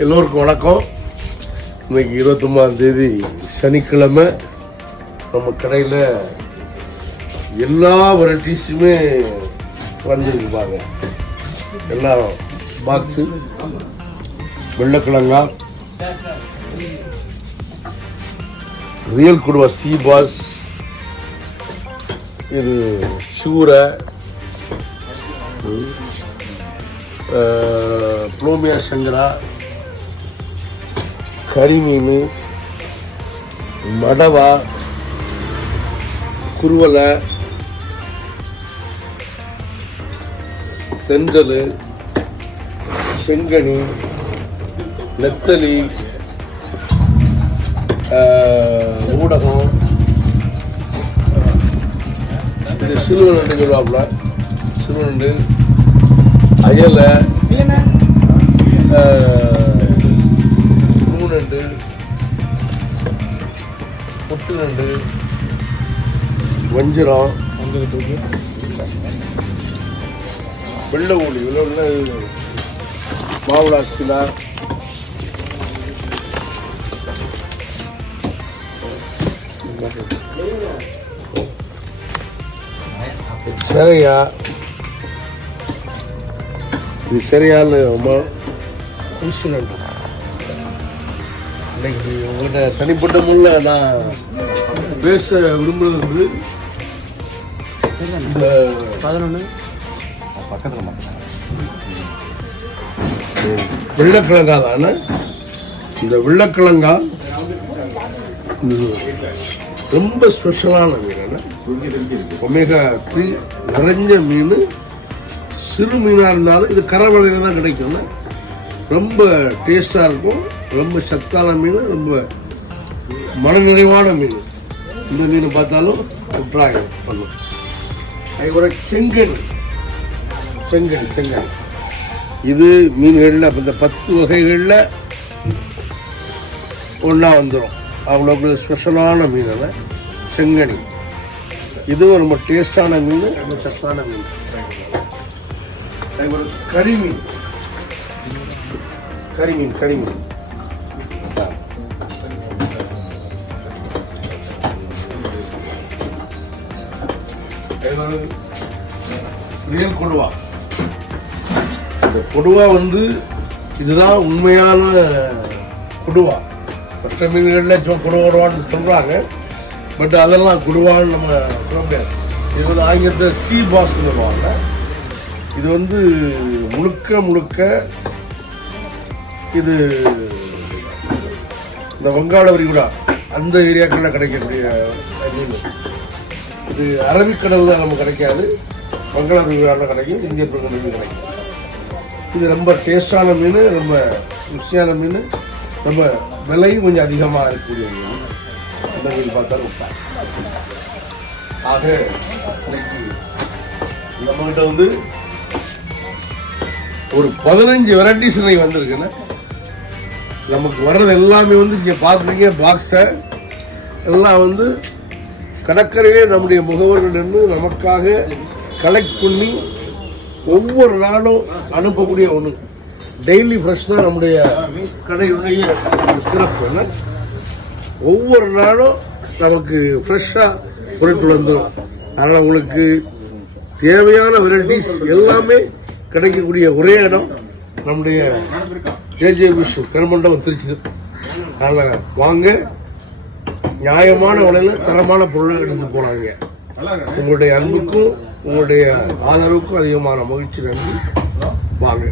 எல்லோருக்கும் வணக்கம். இன்னைக்கு 29ஆம் தேதி சனிக்கிழமை. நம்ம கடையில் எல்லா வெரைட்டிஸுமே வந்துருக்கு பாருங்க. எல்லா பாக்ஸு, வெள்ளைக்கிழங்கா, ரியல் குடுவா சி பாஸ், இது சூரை, புளோமியா சங்கரா, கரிமீன், மடவா, குருவலை, செந்தல், செங்கனி, நெத்தலி, ஊடகம், இது சிறுவனண்டு சொல்லுவாப்புல, சிறுவனண்டு, அயலை, நண்டு, பொட்டு நண்டு, வஞ்சிரம், வெள்ளை ஊழி, மாவுளாசிலா, சிறையா, இது சிறையான்னு குடிசு நண்டு. இன்னைக்கு உங்கள்கிட்ட தனிப்பட்ட முறையில் நான் பேச விரும்புகிறது வந்து இந்த 11 பக்கத்தில் வெள்ளைக்கிழங்கா தானே. இந்த வெள்ளைக்கிழங்கா ரொம்ப ஸ்பெஷலான மீன். ஒமேகா 3 நிறைஞ்ச மீன். சிறு மீனாக இருந்தாலும் இது கரை வலையில் தான் கிடைக்கும். ரொம்ப டேஸ்டாக இருக்கும். ரொம்ப சத்தான மீன், ரொம்ப மனநிறைவான மீன். இந்த மீன் பார்த்தாலும் அபிப்பிராயம் பண்ணும். அதுபோல செங்கனி, செங்கனி, செங்கனி இது மீன்களில் அப்போ இந்த 10 வகைகளில் ஒன்றா வந்துடும். அவ்வளோக்கு ஸ்பெஷலான மீன் அல்ல செங்கனி. இதுவும் ரொம்ப டேஸ்டான மீன், ரொம்ப சத்தான மீன். அதுபோல கரிமீன், கரிமீன், கரிமீன் ரியல் கொடுவா. இந்த கொடுவா வந்து இதுதான் உண்மையான கொடுவா. மற்ற மீன்களில் கொடுவான்னு சொல்றாங்க, பட் அதெல்லாம் கொடுவான்னு நம்ம சொல்ல முடியாது. இது வந்து ஆங்கிலத்தில் சி பாஸ் சொல்லுவாங்க. இது வந்து முழுக்க முழுக்க இது இந்த வங்காள விரிகுடா அந்த ஏரியாக்களில் கிடைக்கக்கூடிய மீன். இது அரபிக்கடலில் நம்ம கிடைக்காது, வங்காள விரிகுடாவில் கிடைக்கும், இந்திய பெருங்கடலில் கிடைக்கும். இது ரொம்ப டேஸ்டான மீன், ரொம்ப ருசியான மீன், ரொம்ப விலையும் கொஞ்சம் அதிகமாக இருக்கக்கூடிய மீன். அந்த மீன் பார்த்தாலும் ஆக இன்னைக்கு நம்மகிட்ட வந்து ஒரு 15 வெரைட்டிஸ் இன்னைக்கு வந்திருக்குன்னு. நமக்கு வர்றது எல்லாமே வந்து இங்கே பார்க்குறீங்க பாக்ஸை எல்லாம் வந்து கடற்கரையிலே நம்முடைய முகவர்கள் இருந்து நமக்காக கலெக்ட் பண்ணி ஒவ்வொரு நாளும் அனுப்பக்கூடிய ஒன்று. டெய்லி ஃப்ரெஷ் தான் நம்முடைய கடையுடைய சிறப்பு. என்ன ஒவ்வொரு நாளும் நமக்கு ஃப்ரெஷ்ஷாக பொருட்கள் வந்துடும். அதனால் உங்களுக்கு தேவையான வெரைட்டிஸ் எல்லாமே கிடைக்கக்கூடிய ஒரே இடம் நம்முடைய ஜே விஷ் கருமண்டபம் திருச்சி. அதனால் வாங்க, நியாயமான விலையில் தரமான பொருளை எடுத்து போனாங்க. உங்களுடைய அன்புக்கும் உங்களுடைய ஆதரவுக்கும் அதிகமான மகிழ்ச்சி. நன்றி. வாங்க.